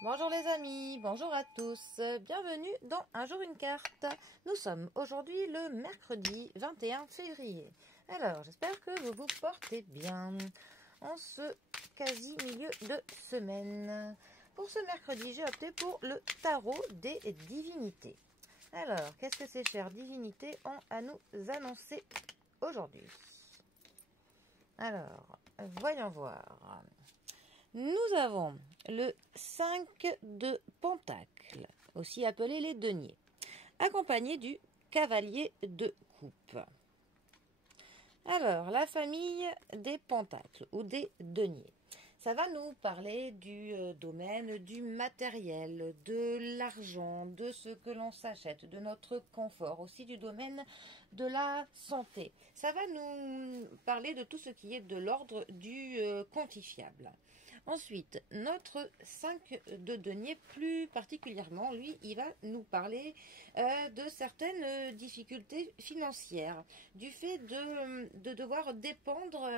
Bonjour les amis, bonjour à tous, bienvenue dans Un jour une carte. Nous sommes aujourd'hui le mercredi 21 février. Alors j'espère que vous vous portez bien en ce quasi milieu de semaine. Pour ce mercredi, j'ai opté pour le tarot des divinités. Alors, qu'est-ce que ces chères divinités ont à nous annoncer aujourd'hui? Alors, voyons voir. Nous avons le 5 de Pentacle, aussi appelé les deniers, accompagné du cavalier de coupe. Alors, la famille des pentacles ou des deniers, ça va nous parler du domaine du matériel, de l'argent, de ce que l'on s'achète, de notre confort, aussi du domaine de la santé. Ça va nous parler de tout ce qui est de l'ordre du quantifiable. Ensuite, notre 5 de denier, plus particulièrement, lui, il va nous parler de certaines difficultés financières, du fait de devoir dépendre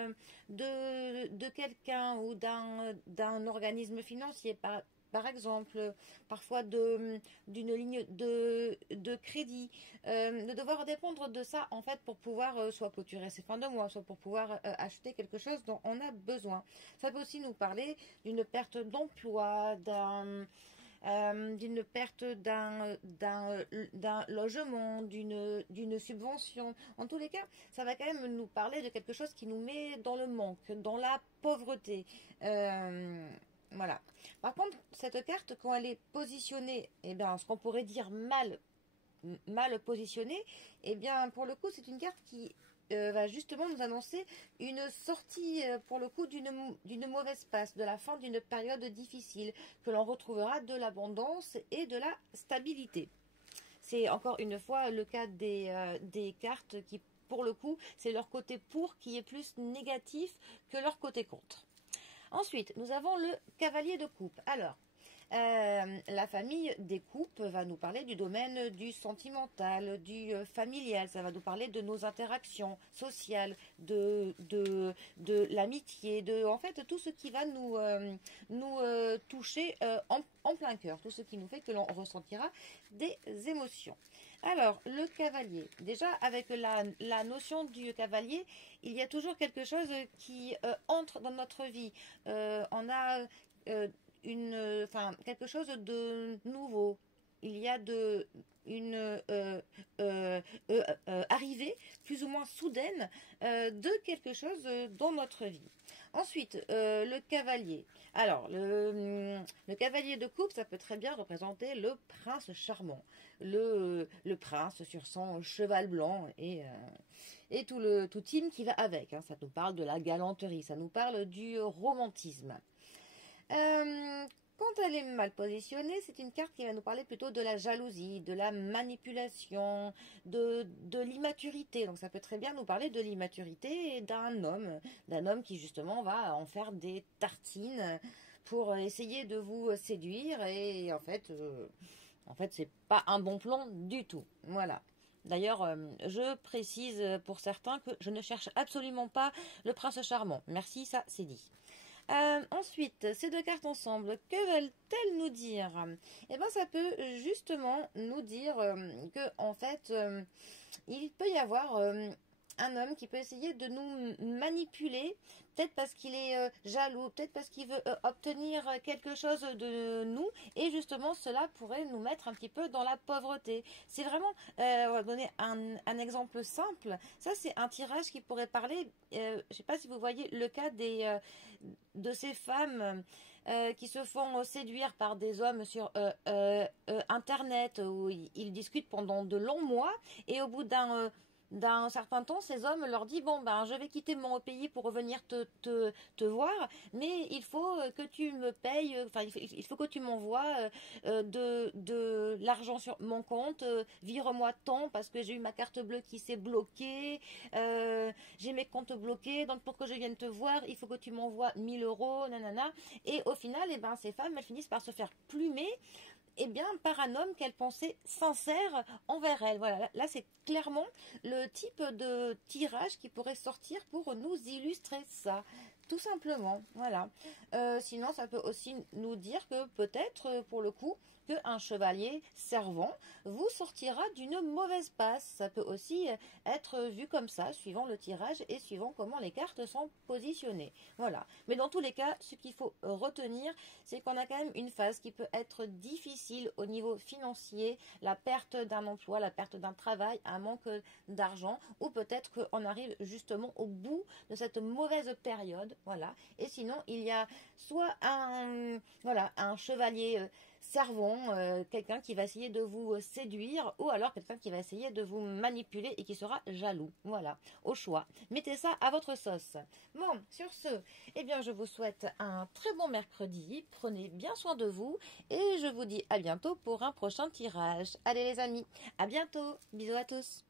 de quelqu'un ou d'un organisme financier, par exemple, parfois d'une ligne de crédit, de devoir dépendre de ça en fait pour pouvoir soit clôturer ses fins de mois, soit pour pouvoir acheter quelque chose dont on a besoin. Ça peut aussi nous parler d'une perte d'emploi, d'une perte d'un logement, d'une subvention. En tous les cas, ça va quand même nous parler de quelque chose qui nous met dans le manque, dans la pauvreté. Voilà. Par contre, cette carte, quand elle est positionnée, eh bien, ce qu'on pourrait dire mal positionnée, eh bien, pour le coup, c'est une carte qui va justement nous annoncer une sortie, pour le coup, d'une mauvaise passe, de la fin d'une période difficile, que l'on retrouvera de l'abondance et de la stabilité. C'est encore une fois le cas des cartes qui, pour le coup, c'est leur côté pour qui est plus négatif que leur côté contre. Ensuite, nous avons le cavalier de coupe. Alors, la famille des coupes va nous parler du domaine du sentimental, du familial. Ça va nous parler de nos interactions sociales, de l'amitié, en fait tout ce qui va nous toucher en plein cœur, tout ce qui nous fait que l'on ressentira des émotions. Alors, le cavalier, déjà avec la notion du cavalier, il y a toujours quelque chose qui entre dans notre vie. On a quelque chose de nouveau. Il y a une arrivée plus ou moins soudaine de quelque chose dans notre vie. Ensuite, le cavalier. Alors, le cavalier de coupe, ça peut très bien représenter le prince charmant. Le prince sur son cheval blanc et tout team qui va avec. Hein. Ça nous parle de la galanterie, ça nous parle du romantisme. Quand elle est mal positionnée, c'est une carte qui va nous parler plutôt de la jalousie, de la manipulation, de l'immaturité. Donc ça peut très bien nous parler de l'immaturité d'un homme qui justement va en faire des tartines pour essayer de vous séduire et en fait c'est pas un bon plan du tout. Voilà. D'ailleurs, je précise pour certains que je ne cherche absolument pas le prince charmant. Merci, ça c'est dit. Ensuite, ces deux cartes ensemble, que veulent-elles nous dire? Eh bien, ça peut justement nous dire que, en fait, il peut y avoir un homme qui peut essayer de nous manipuler, peut-être parce qu'il est jaloux, peut-être parce qu'il veut obtenir quelque chose de nous, et justement cela pourrait nous mettre un petit peu dans la pauvreté. C'est vraiment, on va donner un exemple simple, ça c'est un tirage qui pourrait parler, je ne sais pas si vous voyez le cas de ces femmes qui se font séduire par des hommes sur internet, où ils discutent pendant de longs mois, et au bout d'un certain temps, ces hommes leur disent bon ben je vais quitter mon pays pour revenir te voir, mais il faut que tu me payes, enfin il faut que tu m'envoies de l'argent sur mon compte, vire-moi tant parce que j'ai eu ma carte bleue qui s'est bloquée, j'ai mes comptes bloqués, donc pour que je vienne te voir, il faut que tu m'envoies 1000 euros, nanana. Et au final, eh ben ces femmes elles finissent par se faire plumer. Eh bien, par un homme qu'elle pensait sincère envers elle. Voilà, là c'est clairement le type de tirage qui pourrait sortir pour nous illustrer ça. tout simplement, voilà. Sinon, ça peut aussi nous dire que peut-être, pour le coup, qu'un chevalier servant vous sortira d'une mauvaise passe. Ça peut aussi être vu comme ça, suivant le tirage et suivant comment les cartes sont positionnées. Voilà. Mais dans tous les cas, ce qu'il faut retenir, c'est qu'on a quand même une phase qui peut être difficile au niveau financier, la perte d'un emploi, la perte d'un travail, un manque d'argent, ou peut-être qu'on arrive justement au bout de cette mauvaise période. Voilà. Et sinon, il y a soit un chevalier servant, quelqu'un qui va essayer de vous séduire, ou alors quelqu'un qui va essayer de vous manipuler et qui sera jaloux. Voilà, au choix. Mettez ça à votre sauce. Bon, sur ce, eh bien, je vous souhaite un très bon mercredi. Prenez bien soin de vous et je vous dis à bientôt pour un prochain tirage. Allez les amis, à bientôt. Bisous à tous.